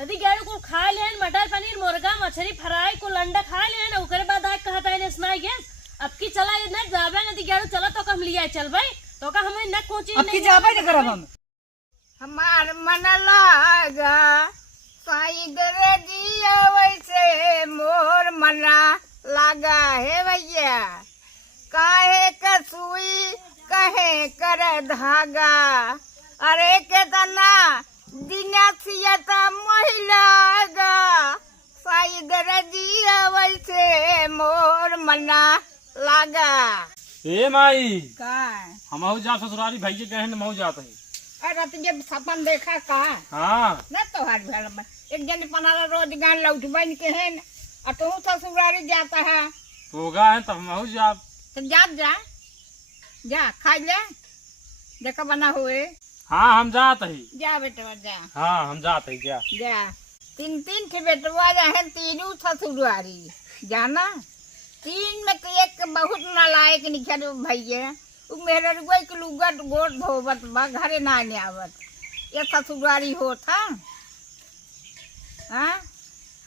नदी गेड़ू को खा लेन मटर पनीर मुर्गा मछली फ्राई को अंडा खा लेन ओकरे बाद आज कहता है स्नाई गैस अब की चला न जाबे नदी गेड़ू चला तो हम लिया चल भाई तो का हमें न कोची अब की जाबे नहीं करब हम हमार मन लागा साई दरे जिया वैसे मोर मना लागा है भैया काहे कसुई कहे कर धागा अरे केतना दिनसियता महिलागा साई दरे जिया वैसे मोर मना लागा। ए माई का हमहू जा ससुरारी भैया गए हैं महू जाते हैं। अरे तुझे सपन देखा का हाँ न तो हर भेल में एक जन पनारा रोजगार लौट बन के है और तू ससुरारी जाता है तो गए हैं तब महू जा तो जा खा ले देखा बना हुए हाँ हम जाते ही जा बेटवा जा हाँ हम जाते ही जा जा तीन तीन के बेटवा जा है तीनों ससुरारी जाना तीन में तो एक बहुत नालायक निकल भैया मेरे रुई के लुगट गोट धोबत बा घरे ना आवत ये ससुरारी हो था हाँ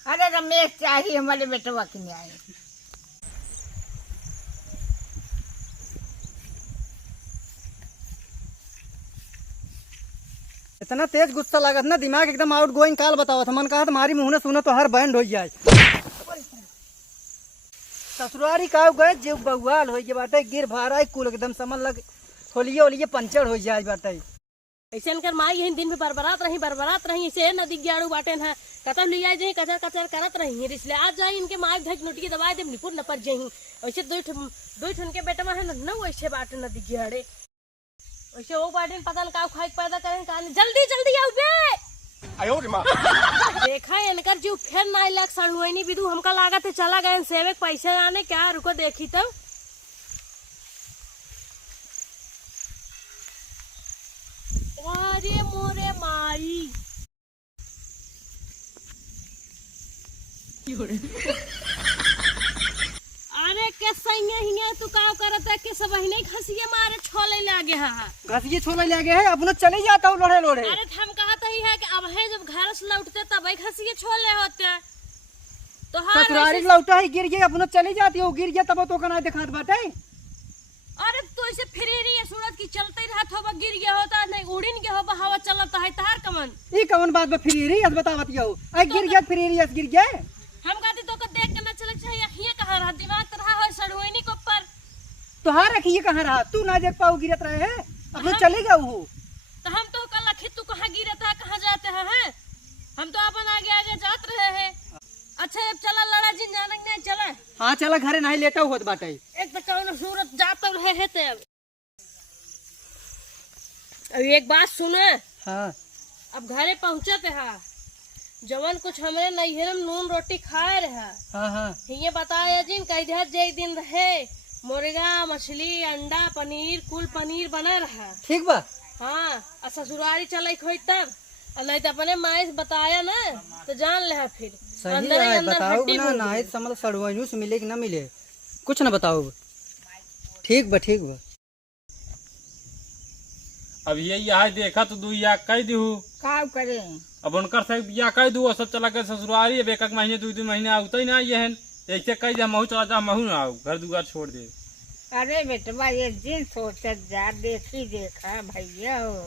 अरे रमेश चाहिए हमारे बेटवा के न्याय इतना तेज गुस्सा लागत ना दिमाग एकदम आउट गोइंग काल बतावत मन कहा तुम्हारी मुंह ने सुना तो हर बैंड हो जाए ससुरारी का गए जो बउआल हो गए बाटे गिर भारा कुल एकदम समझ लग खोलिए ओलिए पंचर हो जाए बाटे ऐसे कर माई यही दिन में बरबरात रही ऐसे नदी गेड़ू बाटे है कतम लिया जाए कचर कचर करत रही इसलिए आज जाए इनके माई धज नोटिए दवाई दे निपुर न पर जाही वैसे दो ठन के बेटा है न वैसे बाटे नदी गेड़े वैसे वो बाटे पता न का खाई पैदा करें का जल्दी जल्दी आओ बे आयो रे माँ देखा इनकर जो फिर ना लाख सड़ुआनी विदु हमका लागत है चला गए सेवे पैसे आने क्या रुको देखी तब अरे मोरे माई अरे के संगे हिंगे तू का करत है के सब नहीं खसिए मारे छोले लागे हा घसिए छोले लगे है अपना चले जाता हूँ लोढ़े लोढ़े अरे हम कहता ही है कि अब है जब घर से लौटते तब ही खसिए छोले होते तो हाँ ससुरारी लौटा ही गिर गई अपना चली जाती हो गिर गया तब तो कना दिखात बाटे अरे तो ऐसे फिर रही है सूरज की चलते रहा होगा गिर गया होता नहीं उड़िन गया होगा हवा चलता है तार कमन ये कौन बात में फिर रही है बतावत हो आई गिर गया फिर रही है गिर गया हम कहते तो को देख के ना चले चाहिए ये कहां रहा दिमाग तो रहा है सड़ोइनी को ऊपर तो हाँ रखिए कहाँ रहा तू ना देख पाओ गिरत रहे है अपना चले गया वो तो हम तो कल आखिर तू कहां गिरे था कहां जाते हैं हम तो अपन आगे आगे जात रहे हैं। अच्छा अब चला लड़ा जिन जाने नहीं चला हाँ चला घरे नहीं लेटा होत बाटे एक तो कौन सूरत जात रहे है ते अब एक बात सुने हाँ अब घरे पहुंचे थे हाँ जवन कुछ हमरे नैहरम नून रोटी खाए रहा हाँ हाँ ये बताया जिन कई जे दिन रहे मुर्गा मछली अंडा पनीर कुल पनीर बना रहा ठीक बा हाँ और ससुरारी चले खोई तब और नहीं तो अपने माए से बताया ना तो जान ले फिर सही अंदर ही है अंदर बताओ हड्डी ना भून ना गई। समझ सड़वाइनू से मिले कि ना मिले कुछ ना बताओ ठीक बा अब ये यहाँ देखा तो दू या कह दू का करे अब उनकर से या कह दू सब चला के ससुरारी अब एक महीने दो महीने आते ही ना ये है ऐसे कह जा महू चला जा महू ना आओ घर दुआर छोड़ दे। अरे बेटवा ये दिन सोचत जा देखी देखा भैया हो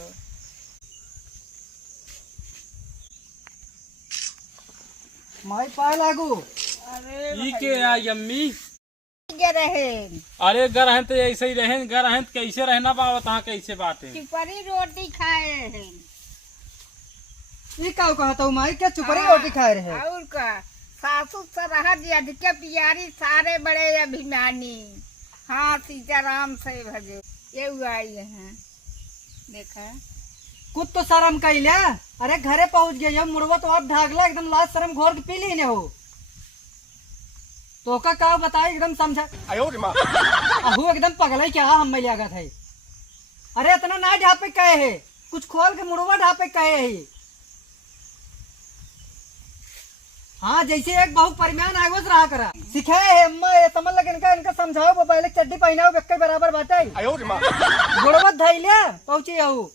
माई पाए लागू ई के आ यम्मी के रहे अरे घर हैं तो ऐसे ही रहे घर हैं तो कैसे रहना पाओ तहाँ कैसे बातें चिपरी रोटी खाए हैं ये का कहता हूँ माई क्या चुपरी रोटी खाए रहे और का सासू सरहद अधिक प्यारी सारे बड़े अभिमानी हाँ सीताराम से भजे ये आई हैं देखा कुछ तो शर्म कैले अरे घरे पहुंच गए मुड़वा तो आप ढागला एकदम लाज शर्म घोर के पी ली हो तो का बताए एकदम समझा अहू एकदम पगला क्या हम में लागत है अरे इतना ना ढापे कहे है कुछ खोल के मुड़वा ढापे कहे है हाँ जैसे एक बहुत परिमाण आगो से रहा करा सिखाए है मैं समझ लगे इनका समझाओ पहले चड्डी पहनाओ बेक्के बराबर बाटे गुड़वत धैले पहुंचे हूँ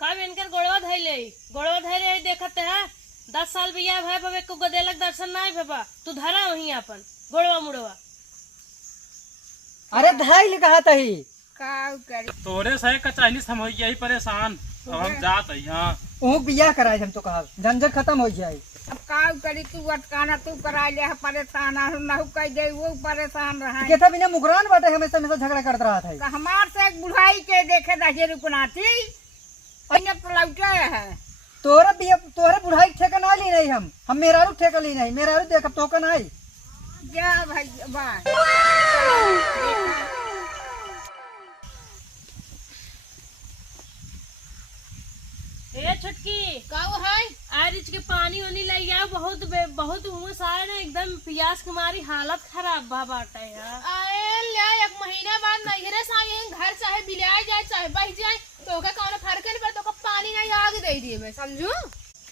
कब इनकर गोड़वा धैले देखते है 10 साल बिया भाई बाबे को गदेलक दर्शन नहीं भेबा तू धरा वहीं अपन गोड़वा मुड़वा। अरे धाई कहा तही का करे तोरे से कचाइनी हम हो यही परेशान। अब हम जात है हाँ वो बिया कराए हम तो कहा झंझट खत्म हो जाए। अब का करी तू अटकाना तू करा ले परेशान नहु कह दे वो परेशान रहा के था बिना मुगरान बाटे हमेशा हमेशा झगड़ा करता रहा था। तो हमार से एक बुढ़ाई के देखे दहे रुकनाथी अन्य तो लौटे है तोरे बुढ़ाई ठेका ना ली नहीं हम मेरारू ठेका ली नहीं मेरारू देख तो का नहीं जा भाई बा ए छुटकी का है आरिज के पानी वानी लई आओ बहुत हुआ सारे ना एकदम प्यास के मारी हालत खराब बा बाटे यार। आए ले एक महीना बाद नहरे से घर चाहे बिलाए जाए चाहे बह जाए तो का कौन फर्क नहीं पड़ता तो पानी नहीं आग दे दिए मैं समझू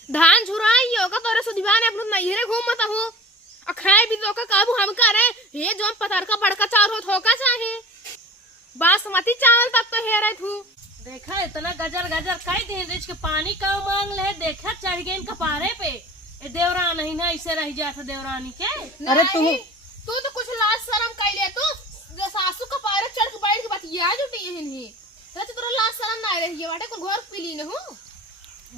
धान झुराई होगा तोरे सुधिबा ने अपन नहरे घूमत हो और खाए भी तो का काबू हम करे ये जो पतार का बड़का चार हो का चाहे बासमती चावल तब तो हेरे थू देखा इतना गजर गजर कई दिन रिच के पानी का मांग ले देखा चढ़ गए कपारे पे ए देवरा नहीं ना ऐसे रह जाता देवरानी के। अरे तू तो कुछ लाज शर्म कर ले तू जो सासू का पारे चढ़ के बैठ के बात याद उठी है नहीं तो तोरा लाज शर्म ना रही है बाटे को घर पीली न हो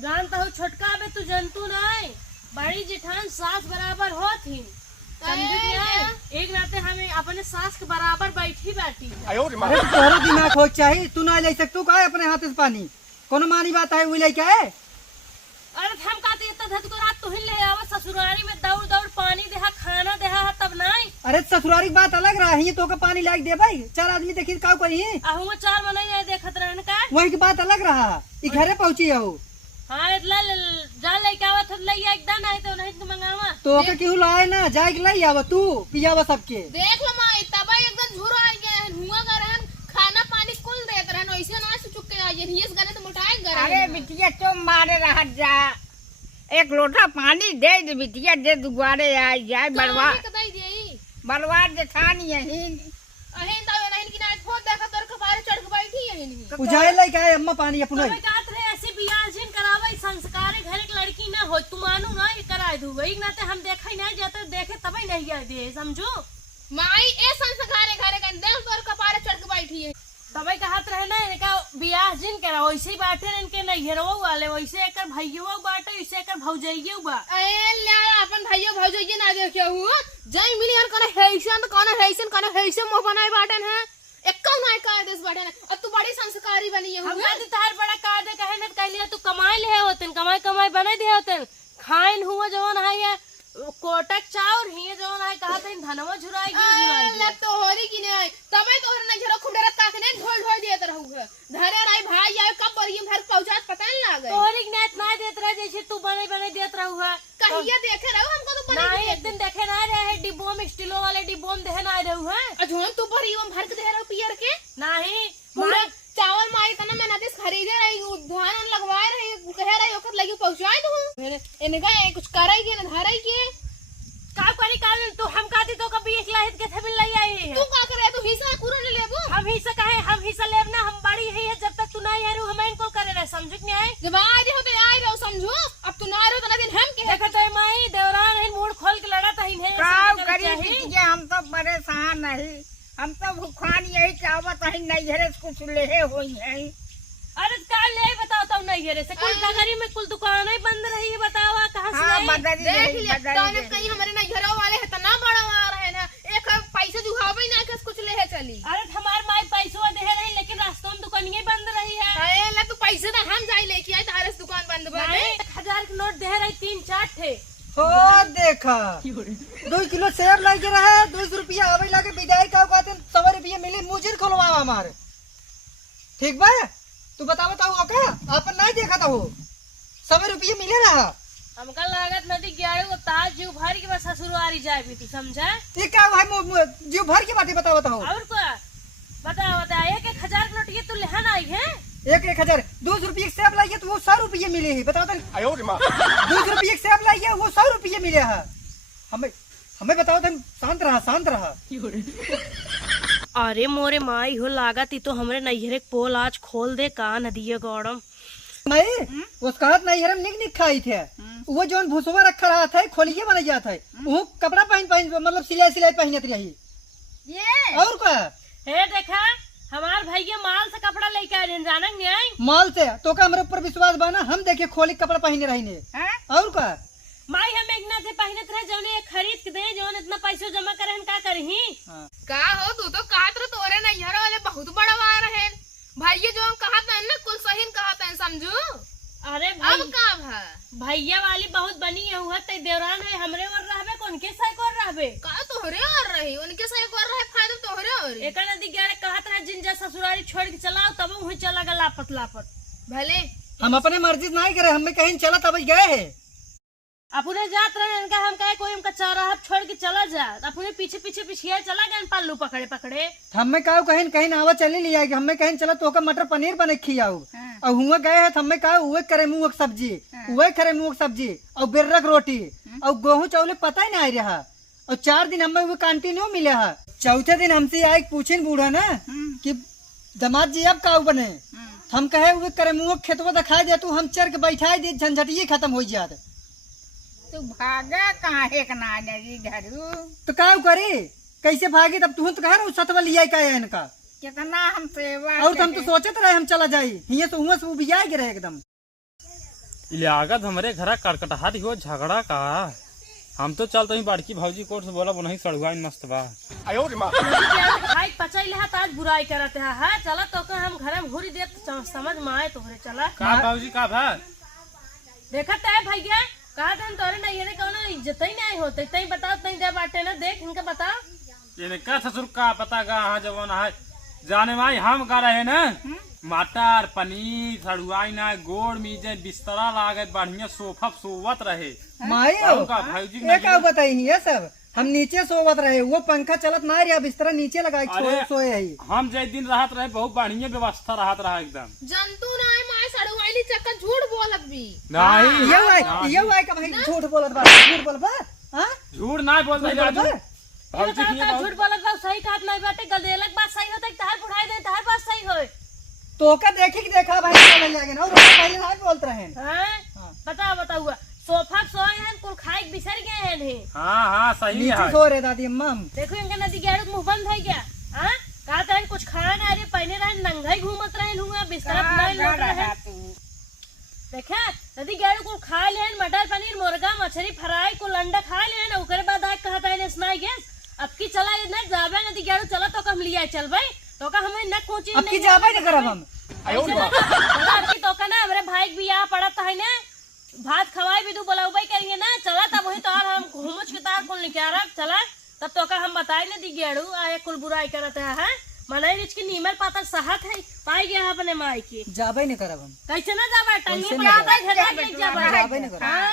जानता हूँ छोटका बे तू जंतु नहीं बड़ी जेठान सास बराबर होती एक नाते हमें अपने सास के बराबर बैठी बैठी। अरे तोरा दिमाग हो चाहिए तू ना ले सकतू का अपने हाथ से पानी कोनो मानी बात है वो लेके आए। अरे हम कहते इतना धत को रात तू ही ले आवा ससुरारी में दौड़ दौड़ पानी देहा खाना देहा तब नहीं। अरे ससुरारी की बात अलग रही तो का पानी लायक दे भाई 4 आदमी देखी का करी आहू 4 महीने देखत रहन का वही की बात अलग रहा ई घरे पहुंची हो। हाँ इतना जा लेके आवा था लइया एकदम नहीं तो नहीं तो मंगावा तो के क्यों लाए ना जाए के लाई आवा तू पियावा सबके देख लो माई तब एकदम झुरो आ गया हुआ गरहन खाना पानी कुल देत रहन ऐसे ना से चुक के आ ये हियस गने तो मोटाए गरहन। अरे बिटिया तो मारे रह जा एक लोटा पानी दे दे बिटिया दे दुआरे आ जाए बलवा कतई देई बलवा जेठानी यही अहें ता नहीं कि ना खो देखा तोर कपारे चढ़ के बैठी है नहीं उजाए लाई का अम्मा पानी अपना तुम्हें कहत रहे ऐसे बियाह जिन करावे संस्कार घर के लड़की ना हो तू मानू ना ये कराए दू वही ना हम देखे नहीं जाते देखे तब ही नहीं दे समझो माई ए संस्कारे घरे का देख तोर कपारे चढ़ के बैठी है तब कहत रहे ना इनका बियाह जिन करा वैसे ही बाटे इनके नैहरवा वाले वैसे एकर भैया बाटे वैसे एकर भौजैया बा। ए ले अपन भैया भौजैया ना देखे हुआ जई मिली हर कने हैसन तो कने हैसन मोह बनाए बाटन है एक्का ना का देश बाटन और तू बड़ी संस्कारी बनी है हम कहते तार बड़ा का दे कहे न कहलिए तू कमाई ले होतन कमाई बने दे होतन खाइन हुआ जवन है ये कोटक चाउर ही जवन है कहा था धनवा झुराई ले तो होरी कि नहीं तबे तोहर ना झरो खुंडरा ताक ने ढोल देत रहू धरे राई भाई आए कब बरियम घर पहुंचात पता नहीं लागे तोहरी के ना देत रहे जैसे तू बने देत रहू है कहिया देखे रहू हमको तो बने नहीं एक दिन देखे ना रहे डिब्बों में स्टीलो वाले डिब्बों में देखे ना रहू है अजोन तू बरियम भर के दे रहू पियर के नहीं पूरा चावल माई तना मैं नदिस खरीदे रही धान लगवाए रही कह रही ओखत लगी पहुंचाए दू इनका कुछ कराई के ना धराई के का करी काल तू हम कहती तो कभी एक लाहित के थे मिल लई आई है तू का करे तू हिस्सा पूरा ले लेबो हम हिस्सा कहे हम हिस्सा लेब ना हम बड़ी है जब तक तू नहीं है हम इनको करे रहे समझ नहीं आए जब आ रहे हो तो आए रहो समझो अब तू ना रहो तो ना दिन हम के देखो तो माई देवरान है मूड खोल के लड़ा तही है काम करी बिटिया हम तो परेशान नहीं हम तो भूखान यही चावत है नहीं घरे कुछ ले होई है। अरे काल ले बताओ तो नहीं घरे से कुल नगरी में कुल दुकान ही बंद रही है बताओ कहां से हाँ आई? बदली देख गई, लिया बदली ताने गई। कहीं हमारे ना घरों वाले है तना बड़ा आ रहे ना एक पैसे जुहावे ना के कुछ ले है चली अरे हमार माई पैसवा दे रही लेकिन रास्ते में दुकानियां बंद रही है ए ला तू पैसे ना हम जाई लेके आए तारे से दुकान बंद बा नहीं 1000 के नोट दे रही 3-4 थे हो देखा 2 किलो सेब लाके रहा 200 रुपया आवे लाके विदाई का कहते 100 रुपया मिली मुजिर खोलवा हमार ठीक बा तू बताओ का अपन नहीं देखा था वो 100 रुपया मिले रहा हमका लागत नदी 11 को ताज जीव भर के बस ससुरवारी जाए भी तू समझा ये क्या भाई जीव भर की बातें बताओ और क्या बता 1,000 नोट ये तू लेहन आई है 1,000 200 रुपये सेब लाइए तो वो 100 रुपये मिले है बताओ 200 रुपये सेब लाइए वो 100 रुपये मिले है हमें बताओ शांत रहा अरे मोरे माई हो लागत ही तो हमरे नैहरे पोल आज खोल दे का नदिया गौड़म माई उस कहत नहीं हरम निक निक खाई थे वो जोन भूसवा रखा रहा था खोलिए बना जाता है वो कपड़ा पहन मतलब सिलाई सिलाई पहनत रही ये और क्या हे देखा हमार भैया माल से कपड़ा लेके आए जानक नहीं आई माल से तो का हमारे ऊपर विश्वास बना हम देखे खोली कपड़ा पहने रही ने हैं? और क्या माई हम एक ना थे पहनत रहे जौन ये खरीद के दे जौन इतना पैसा जमा करे का करही का हो तू तो कहत रहे तोरे नैहर वाले बहुत बड़ा वार है भैया जो हम कहत है ना कुल सही कहत है समझू अरे अब भाई का भा भैया वाली बहुत बनी है हुआ ते देवरान है हमरे और रहबे कौन के साइक और रहबे का तोहरे और रही उनके से एक और रहे फायदा तोहरे और एक नदी गए कहत रहे जिन जैसा ससुरारी छोड़ के चलाओ तब वही चला गया लापत लापत भले हम अपने मर्जी से नहीं करे हमें कहीं चला तब गए है अपने जात रहे इनका हम कहे कोई हमका चौराहा छोड़ के चला जा अपने पीछे पीछे पीछे चला गए पल्लू पकड़े पकड़े हमें कहा कहीं कहीं नावा चली लिया हमें कहीं चला तो का मटर पनीर बने खियाऊ और हुआ गए है हमें कहा वो करे मुँह की सब्जी वही करे मुँह की सब्जी और बेर्रक रोटी और गेहूं चावल पता ही नहीं रहा और 4 दिन हमें वो कंटिन्यू मिले है चौथे दिन हमसे आए पूछे बूढ़ा ना कि दामाद जी अब का बने हम कहे वो करे मुँह खेतवा दिखाई दे तू हम चर के बैठा दे झंझटिये खत्म हो जात तू भागा कहाँ है ना जी घरू तो का करे कैसे भागी तब तू तो कह रहा सतवा लिया का है इनका कितना हम सेवा और हम तो सोचते रहे हम चला जाये ये तो हुआ से भी आए रहे एकदम लागत हमारे घर कटकटाहट हो झगड़ा का हम तो चलते ही बाड़की भौजी कोट से बोला नहीं सड़ुआ मस्त बा खाई पचाई ले आज बुराई करते है चला तो का हम घर में घूरी दे समझ में आए तोहरे चला का भौजी का भा देखत है भैया कहा था तोरे नहीं ये कौन इज्जत ही नहीं होते तई बताओ तई दे बाटे ना देख इनका बताओ ये का ससुर का पता का हाँ जवान है जाने भाई हम का रहे ना मटर पनीर सड़ुआई ना गोड़ मीजे बिस्तरा लागे बढ़िया सोफा सोवत रहे माई और का भौजी ये का बताई ये सब हम नीचे सोवत रहे वो पंखा चलत ना रहा बिस्तरा नीचे लगाई अरे, सोए है हम जै दिन रहत रहे बहुत बढ़िया व्यवस्था रहत रहा एकदम जंतु ना है माय सड़वाइली चक्कर झूठ बोलत भी नहीं ये का भाई झूठ बोलत बा झूठ बोलत बा हां झूठ ना बोलते राजू ये भौजी बताओ की का बहुत- झूठ बोलत बा सही कहत नहीं बाटे गलदेलक बात सही होता तार बुढ़ाई दे तार बात सही होए तो का देखे कि देखा भाई चल जाएगा ना और पहले ना बोलत रहे हैं बताओ बताओ सोफा सोए हैं कुल खाई बिसर गए हैं नहीं हाँ सही नीचे है सो रहे दादी अम्मा हम देखो इनका नदी गहरे मुंह बंद है क्या हाँ कहते हैं कुछ खाना ना रहे पहने रहे नंगाई घूमत रहे हुआ बिस्तर नहीं लौट रहे देखा नदी गहरे कुल खा ले मटर पनीर मुर्गा मछली फ्राई कुल अंडा खा ले ना ओकरे बाद आके कहता है स्नाई गैस अब की चला ना जाबे नदी गहरे चला तो हम लिया चल भाई तो का हमें न कोची अब की जाबे नहीं करब हम तो का ना हमारे भाई भी यहाँ पड़ता है ना भात खवाई भी तू बोलाऊ करिए ना चला तब वही तो हम घूमच के तार कुल निकारा चला तब तो का हम बताए ना दी गेड़ू आए कुल बुराई करते है मनाई रिच की नीमर पाता सहत है पाई गया अपने माई की जाबे नहीं करब हम कैसे ना जाबे कैसे टंगी ना पड़ा घर जाबे जाबे नहीं करब हाँ